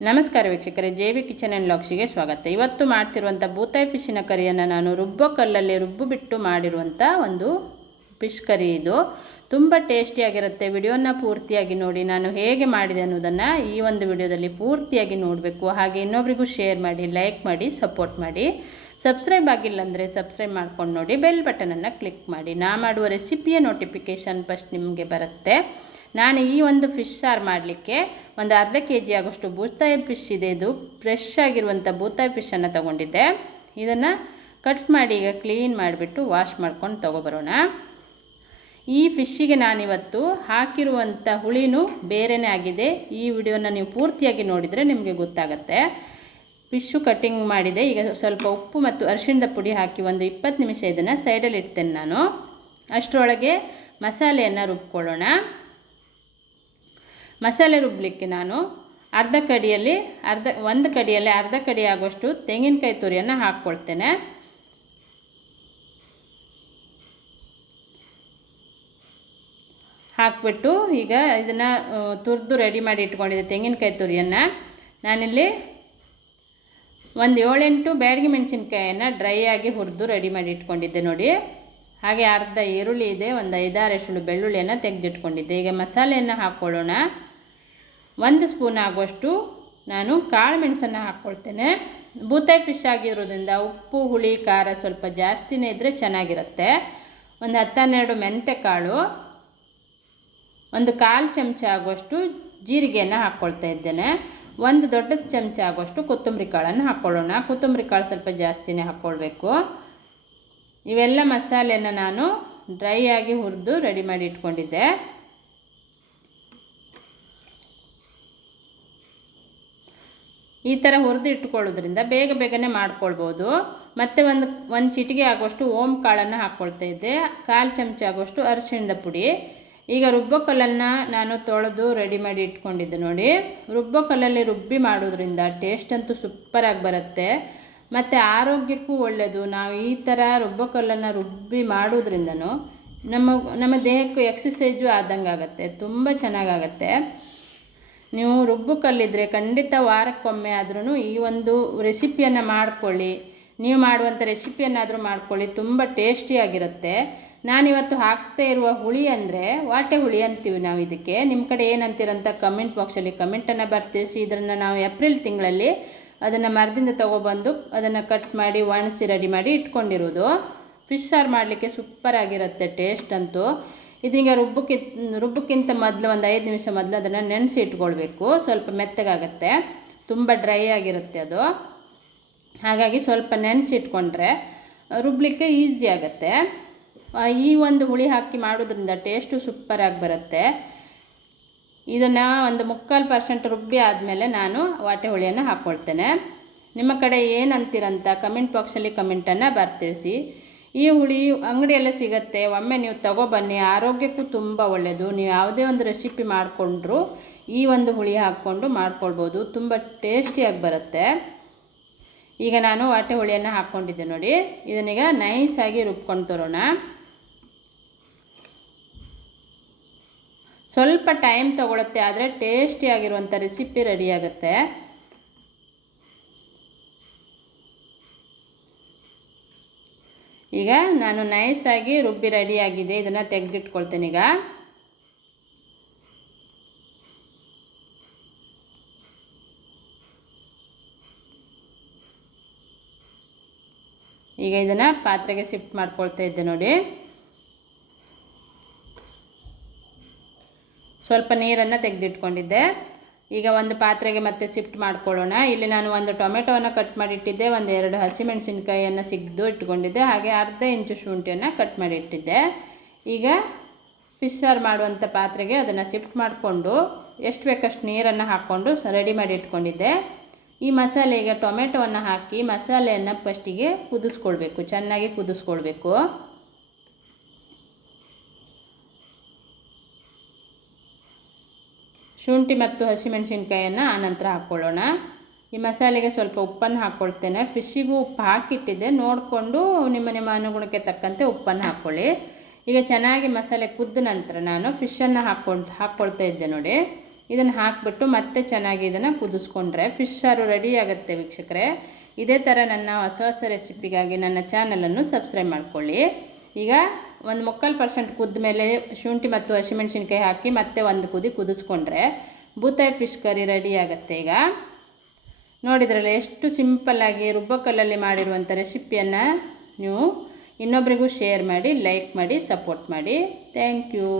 ನಮಸ್ಕಾರ ವೀಕ್ಷಕರೇ J V kitchen and ಲಾಕ್ಸಿಗೆ ಸ್ವಾಗತ. ಇವತ್ತು ಮಾಡ್ತಿರುವಂಥ ಬೂತಾಯಿ ಫಿಶ್ಶಿನ ಕರಿಯನ್ನು ನಾನು ರುಬ್ಬೋ ಕಲ್ಲಲ್ಲಿ ರುಬ್ಬು ಬಿಟ್ಟು ಮಾಡಿರುವಂಥ ಒಂದು ಫಿಶ್ ಕರಿ ಇದು. ತುಂಬ ಟೇಸ್ಟಿಯಾಗಿರುತ್ತೆ ವಿಡಿಯೋನ ಪೂರ್ತಿಯಾಗಿ ನೋಡಿ, ನಾನು ಹೇಗೆ ಮಾಡಿದೆ ಅನ್ನೋದನ್ನು ಈ ಒಂದು ವಿಡಿಯೋದಲ್ಲಿ ಪೂರ್ತಿಯಾಗಿ ನೋಡಬೇಕು. ಹಾಗೆ ಇನ್ನೊಬ್ರಿಗೂ ಶೇರ್ ಮಾಡಿ, ಲೈಕ್ ಮಾಡಿ, ಸಪೋರ್ಟ್ ಮಾಡಿ. ಸಬ್ಸ್ಕ್ರೈಬ್ ಆಗಿಲ್ಲ ಅಂದರೆ ಸಬ್ಸ್ಕ್ರೈಬ್ ಮಾಡ್ಕೊಂಡು ನೋಡಿ, ಬೆಲ್ ಬಟನನ್ನು ಕ್ಲಿಕ್ ಮಾಡಿ. ನಾ ಮಾಡುವ ರೆಸಿಪಿಯ ನೋಟಿಫಿಕೇಷನ್ ಫಸ್ಟ್ ನಿಮಗೆ ಬರುತ್ತೆ. ನಾನು ಈ ಒಂದು ಫಿಶ್ ಸಾರು ಮಾಡಲಿಕ್ಕೆ ಒಂದು ಅರ್ಧ ಕೆ ಜಿ ಆಗೋಷ್ಟು ಬೂತಾಯಿ ಫಿಶ್ ಇದೆ. ಇದು ಫ್ರೆಶ್ ಆಗಿರುವಂಥ ಬೂತಾಯಿ ಫಿಶನ್ನು ತೊಗೊಂಡಿದ್ದೆ. ಇದನ್ನು ಕಟ್ ಮಾಡಿ ಈಗ ಕ್ಲೀನ್ ಮಾಡಿಬಿಟ್ಟು ವಾಶ್ ಮಾಡ್ಕೊಂಡು ತೊಗೊಬರೋಣ. ಈ ಫಿಶ್ಶಿಗೆ ನಾನಿವತ್ತು ಹಾಕಿರುವಂಥ ಹುಳಿನೂ ಬೇರೆಯೇ ಆಗಿದೆ. ಈ ವಿಡಿಯೋನ ನೀವು ಪೂರ್ತಿಯಾಗಿ ನೋಡಿದರೆ ನಿಮಗೆ ಗೊತ್ತಾಗುತ್ತೆ. ಫಿಶ್ಶು ಕಟ್ಟಿಂಗ್ ಮಾಡಿದೆ. ಈಗ ಸ್ವಲ್ಪ ಉಪ್ಪು ಮತ್ತು ಅರಿಶಿಣದ ಪುಡಿ ಹಾಕಿ ಒಂದು ಇಪ್ಪತ್ತು ನಿಮಿಷ ಇದನ್ನು ಸೈಡಲ್ಲಿ ಇಡ್ತೇನೆ ನಾನು. ಅಷ್ಟರೊಳಗೆ ಮಸಾಲೆಯನ್ನು ರುಬ್ಕೊಳ್ಳೋಣ. ಮಸಾಲೆ ರುಬ್ಬಲಿಕ್ಕೆ ನಾನು ಅರ್ಧ ಕಡಿಯಲ್ಲಿ, ಅರ್ಧ, ಒಂದು ಕಡಿಯಲ್ಲಿ ಅರ್ಧ ಕಡಿ ಆಗುವಷ್ಟು ತೆಂಗಿನಕಾಯಿ ತುರಿಯನ್ನು ಹಾಕ್ಕೊಳ್ತೇನೆ. ಹಾಕ್ಬಿಟ್ಟು ಈಗ ಇದನ್ನು ತುರಿದು ರೆಡಿ ಮಾಡಿ ಇಟ್ಕೊಂಡಿದ್ದೆ ತೆಂಗಿನಕಾಯಿ ತುರಿಯನ್ನು. ನಾನಿಲ್ಲಿ ಒಂದು ಏಳೆಂಟು ಬ್ಯಾಡಗಿ ಮೆಣಸಿನ್ಕಾಯನ್ನು ಡ್ರೈ ಆಗಿ ಹುರಿದು ರೆಡಿ ಮಾಡಿ ಇಟ್ಕೊಂಡಿದ್ದೆ ನೋಡಿ. ಹಾಗೆ ಅರ್ಧ ಈರುಳ್ಳಿ ಇದೆ, ಒಂದು ಐದಾರು ಎಷ್ಟು ಬೆಳ್ಳುಳ್ಳಿಯನ್ನು ತೆಗೆದಿಟ್ಕೊಂಡಿದ್ದೆ. ಈಗ ಮಸಾಲೆಯನ್ನು ಹಾಕ್ಕೊಳ್ಳೋಣ. ಒಂದು ಸ್ಪೂನ್ ಆಗುವಷ್ಟು ನಾನು ಕಾಳು ಮೆಣಸನ್ನು ಹಾಕ್ಕೊಳ್ತೇನೆ. ಬೂತಾಯಿ ಫಿಶ್ ಆಗಿರೋದ್ರಿಂದ ಉಪ್ಪು, ಹುಳಿ, ಖಾರ ಸ್ವಲ್ಪ ಜಾಸ್ತಿನೇ ಇದ್ದರೆ ಚೆನ್ನಾಗಿರುತ್ತೆ. ಒಂದು ಹತ್ತನ್ನೆರಡು ಮೆಂತೆ ಕಾಳು ಒಂದು ಕಾಲು ಚಮಚ ಆಗುವಷ್ಟು ಜೀರಿಗೆಯನ್ನು ಹಾಕ್ಕೊಳ್ತಾ ಇದ್ದೇನೆ. ಒಂದು ದೊಡ್ಡ ಚಮಚ ಆಗುವಷ್ಟು ಕೊತ್ತಂಬರಿ ಕಾಳನ್ನು ಹಾಕ್ಕೊಳ್ಳೋಣ. ಕೊತ್ತಂಬರಿ ಕಾಳು ಸ್ವಲ್ಪ ಜಾಸ್ತಿನೇ ಹಾಕ್ಕೊಳ್ಬೇಕು. ಇವೆಲ್ಲ ಮಸಾಲೆಯನ್ನು ನಾನು ಡ್ರೈ ಆಗಿ ಹುರಿದು ರೆಡಿ ಮಾಡಿ ಇಟ್ಕೊಂಡಿದ್ದೆ. ಈ ಥರ ಹುರಿದು ಇಟ್ಕೊಳ್ಳೋದ್ರಿಂದ ಬೇಗ ಬೇಗನೆ ಮಾಡ್ಕೊಳ್ಬೋದು. ಮತ್ತು ಒಂದು ಒಂದು ಚಿಟಿಗೆ ಆಗೋಷ್ಟು ಓಮ್ ಕಾಳನ್ನು ಹಾಕ್ಕೊಳ್ತಾ ಇದ್ದೆ. ಕಾಲು ಚಮಚ ಆಗೋಷ್ಟು ಅರಿಶಿಣದ ಪುಡಿ. ಈಗ ರುಬ್ಬೋ ಕಲ್ಲನ್ನು ನಾನು ತೊಳೆದು ರೆಡಿ ಮಾಡಿ ಇಟ್ಕೊಂಡಿದ್ದೆ ನೋಡಿ. ರುಬ್ಬೋ ಕಲ್ಲಲ್ಲಿ ರುಬ್ಬಿ ಮಾಡೋದ್ರಿಂದ ಟೇಸ್ಟ್ ಅಂತೂ ಸೂಪರಾಗಿ ಬರುತ್ತೆ. ಮತ್ತು ಆರೋಗ್ಯಕ್ಕೂ ಒಳ್ಳೆಯದು ನಾವು ಈ ಥರ ರುಬ್ಬೋ ಕಲ್ಲನ್ನು ರುಬ್ಬಿ ಮಾಡೋದ್ರಿಂದನೂ ನಮ್ಮ ನಮ್ಮ ದೇಹಕ್ಕೂ ಎಕ್ಸಸೈಜು ಆದಂಗೆ ಆಗುತ್ತೆ ತುಂಬ ಚೆನ್ನಾಗಾಗತ್ತೆ. ನೀವು ರುಬ್ಬು ಕಲ್ಲಿದ್ದರೆ ಖಂಡಿತ ವಾರಕ್ಕೊಮ್ಮೆ ಆದ್ರೂ ಈ ಒಂದು ರೆಸಿಪಿಯನ್ನು ಮಾಡ್ಕೊಳ್ಳಿ. ನೀವು ಮಾಡುವಂಥ ರೆಸಿಪಿಯನ್ನಾದರೂ ಮಾಡ್ಕೊಳ್ಳಿ. ತುಂಬ ಟೇಸ್ಟಿಯಾಗಿರುತ್ತೆ. ನಾನಿವತ್ತು ಹಾಕ್ತಾ ಇರುವ ಹುಳಿ ಅಂದರೆ ವಾಟೆ ಹುಳಿ ಅಂತೀವಿ ನಾವು ಇದಕ್ಕೆ. ನಿಮ್ಮ ಕಡೆ ಏನಂತೀರಂತ ಕಮೆಂಟ್ ಬಾಕ್ಸಲ್ಲಿ ಕಮೆಂಟನ್ನು ಬರ್ತಿರಿಸಿ. ಇದನ್ನು ನಾವು ಏಪ್ರಿಲ್ ತಿಂಗಳಲ್ಲಿ ಅದನ್ನು ಮರದಿಂದ ತೊಗೊಬಂದು ಅದನ್ನು ಕಟ್ ಮಾಡಿ ಒಣಸಿ, ರೆಡಿ ಮಾಡಿ ಇಟ್ಕೊಂಡಿರೋದು. ಫಿಶ್ ಸಾರು ಮಾಡಲಿಕ್ಕೆ ಸೂಪರಾಗಿರುತ್ತೆ ಟೇಸ್ಟ್ ಅಂತೂ. ಇದೀಗ ರುಬ್ಬಕ್ಕೆ ರುಬ್ಬಕ್ಕಿಂತ ಮೊದಲು ಒಂದು ಐದು ನಿಮಿಷ ಮೊದಲು ಅದನ್ನು ನೆನೆಸಿ ಇಟ್ಕೊಳ್ಬೇಕು. ಸ್ವಲ್ಪ ಮೆತ್ತಗಾಗತ್ತೆ. ತುಂಬ ಡ್ರೈ ಆಗಿರುತ್ತೆ ಅದು. ಹಾಗಾಗಿ ಸ್ವಲ್ಪ ನೆನೆಸಿ ಇಟ್ಕೊಂಡ್ರೆ ರುಬ್ಬಲಿಕ್ಕೆ ಈಸಿ ಆಗುತ್ತೆ. ಈ ಒಂದು ಹುಳಿ ಹಾಕಿ ಮಾಡೋದ್ರಿಂದ ಟೇಸ್ಟು ಸೂಪರಾಗಿ ಬರುತ್ತೆ. ಇದನ್ನು ಒಂದು ಮುಕ್ಕಾಲು ಪರ್ಸೆಂಟ್ ರುಬ್ಬಿ ಆದಮೇಲೆ ನಾನು ವಾಟೆ ಹುಳಿಯನ್ನು ಹಾಕ್ಕೊಳ್ತೇನೆ ನಿಮ್ಮ ಕಡೆ ಏನಂತೀರಂತ ಕಮೆಂಟ್ ಬಾಕ್ಸಲ್ಲಿ ಕಮೆಂಟನ್ನು ಬರ್ತಿರಿಸಿ. ಈ ಹುಳಿ ಅಂಗಡಿಯಲ್ಲೇ ಸಿಗುತ್ತೆ, ಒಮ್ಮೆ ನೀವು ತಗೊಬನ್ನಿ ಆರೋಗ್ಯಕ್ಕೂ ತುಂಬ ಒಳ್ಳೆಯದು ನೀವು ಯಾವುದೇ ಒಂದು ರೆಸಿಪಿ ಮಾಡಿಕೊಂಡ್ರೂ ಈ ಒಂದು ಹುಳಿ ಹಾಕ್ಕೊಂಡು ಮಾಡ್ಕೊಳ್ಬೋದು, ತುಂಬ ಟೇಸ್ಟಿಯಾಗಿ ಬರುತ್ತೆ. ಈಗ ನಾನು ವಾಟೆ ಹುಳಿಯನ್ನು ಹಾಕ್ಕೊಂಡಿದ್ದೆ ನೋಡಿ, ಇದನ್ನೀಗ ನೈಸಾಗಿ ರುಬ್ಕೊಂಡು ತರೋಣ. ಸ್ವಲ್ಪ ಟೈಮ್ ತೊಗೊಳುತ್ತೆ, ಆದರೆ ಟೇಸ್ಟಿಯಾಗಿರುವಂಥ ರೆಸಿಪಿ ರೆಡಿಯಾಗುತ್ತೆ ಈಗ ನಾನು ನೈಸಾಗಿ ರುಬ್ಬಿ ರೆಡಿಯಾಗಿದೆ ಇದನ್ನು ತೆಗೆದಿಟ್ಕೊಳ್ತೇನೆ ಈಗ. ಈಗ ಇದನ್ನು ಪಾತ್ರೆಗೆ ಶಿಫ್ಟ್ ಮಾಡ್ಕೊಳ್ತಾ ಇದ್ದೆ ನೋಡಿ. ಸ್ವಲ್ಪ ನೀರನ್ನು ತೆಗೆದಿಟ್ಕೊಂಡಿದ್ದೆ. ಈಗ ಒಂದು ಪಾತ್ರೆಗೆ ಮತ್ತೆ ಶಿಫ್ಟ್ ಮಾಡ್ಕೊಳ್ಳೋಣ. ಇಲ್ಲಿ ನಾನು ಒಂದು ಟೊಮೆಟೊವನ್ನು ಕಟ್ ಮಾಡಿ ಇಟ್ಟಿದ್ದೆ ಒಂದು ಎರಡು ಹಸಿಮೆಣಸಿನ್ಕಾಯಿಯನ್ನು ಸಿಗ್ದು ಇಟ್ಕೊಂಡಿದ್ದೆ. ಹಾಗೆ ಅರ್ಧ ಇಂಚು ಶುಂಠಿಯನ್ನು ಕಟ್ ಮಾಡಿ ಇಟ್ಟಿದ್ದೆ ಈಗ ಫಿಶ್ ಸಾರು ಮಾಡುವಂಥ ಪಾತ್ರೆಗೆ ಅದನ್ನು ಶಿಫ್ಟ್ ಮಾಡಿಕೊಂಡು ಎಷ್ಟು ಬೇಕಷ್ಟು ನೀರನ್ನು ಹಾಕ್ಕೊಂಡು ರೆಡಿ ಮಾಡಿ ಇಟ್ಕೊಂಡಿದ್ದೆ. ಈ ಮಸಾಲೆ ಈಗ ಟೊಮೆಟೊವನ್ನು ಹಾಕಿ ಮಸಾಲೆಯನ್ನು ಫಸ್ಟಿಗೆ ಕುದಿಸ್ಕೊಳ್ಬೇಕು. ಚೆನ್ನಾಗಿ ಕುದಿಸ್ಕೊಳ್ಬೇಕು. ಶುಂಠಿ ಮತ್ತು ಹಸಿಮೆಣಸಿನ್ಕಾಯನ್ನು ಆನಂತರ ಹಾಕ್ಕೊಳ್ಳೋಣ. ಈ ಮಸಾಲೆಗೆ ಸ್ವಲ್ಪ ಉಪ್ಪನ್ನು ಹಾಕ್ಕೊಳ್ತೇನೆ. ಫಿಶ್ಶಿಗೂ ಉಪ್ಪು ಹಾಕಿಟ್ಟಿದ್ದೆ. ನೋಡಿಕೊಂಡು ನಿಮ್ಮ ನಿಮ್ಮ ಅನುಗುಣಕ್ಕೆ ತಕ್ಕಂತೆ ಉಪ್ಪನ್ನು ಹಾಕ್ಕೊಳ್ಳಿ. ಈಗ ಚೆನ್ನಾಗಿ ಮಸಾಲೆ ಕುದ್ದ ನಂತರ ನಾನು ಫಿಶನ್ನು ಹಾಕ್ಕೊಂಡು ಹಾಕ್ಕೊಳ್ತಾ ಇದ್ದೆ ನೋಡಿ. ಇದನ್ನು ಹಾಕಿಬಿಟ್ಟು ಮತ್ತೆ ಚೆನ್ನಾಗಿ ಇದನ್ನು ಕುದಿಸ್ಕೊಂಡ್ರೆ ಫಿಶ್ ಸಾರು ರೆಡಿ ಆಗುತ್ತೆ ವೀಕ್ಷಕರೇ. ಇದೇ ಥರ ನನ್ನ ಹೊಸ ಹೊಸ ರೆಸಿಪಿಗಾಗಿ ನನ್ನ ಚಾನಲನ್ನು ಸಬ್ಸ್ಕ್ರೈಬ್ ಮಾಡಿಕೊಳ್ಳಿ. ಈಗ ಒಂದು ಮುಕ್ಕಾಲು ಪರ್ಸೆಂಟ್ ಕುದ್ದ ಮೇಲೆ ಶುಂಠಿ ಮತ್ತು ಹಸಿಮೆಣ್ಸಿನ್ಕಾಯಿ ಹಾಕಿ ಮತ್ತೆ ಒಂದು ಕುದಿ ಕುದಿಸ್ಕೊಂಡ್ರೆ ಬೂತಾಯಿ ಫಿಶ್ ಕರಿ ರೆಡಿ ಆಗುತ್ತೆ ಈಗ. ನೋಡಿದ್ರಲ್ಲ ಎಷ್ಟು ಸಿಂಪಲ್ಲಾಗಿ ರುಬ್ಬಕಲ್ಲಲ್ಲಿ ಮಾಡಿರುವಂಥ ರೆಸಿಪಿಯನ್ನು ನೀವು ಇನ್ನೊಬ್ಬರಿಗೂ ಶೇರ್ ಮಾಡಿ ಲೈಕ್ ಮಾಡಿ ಸಪೋರ್ಟ್ ಮಾಡಿ. Thank you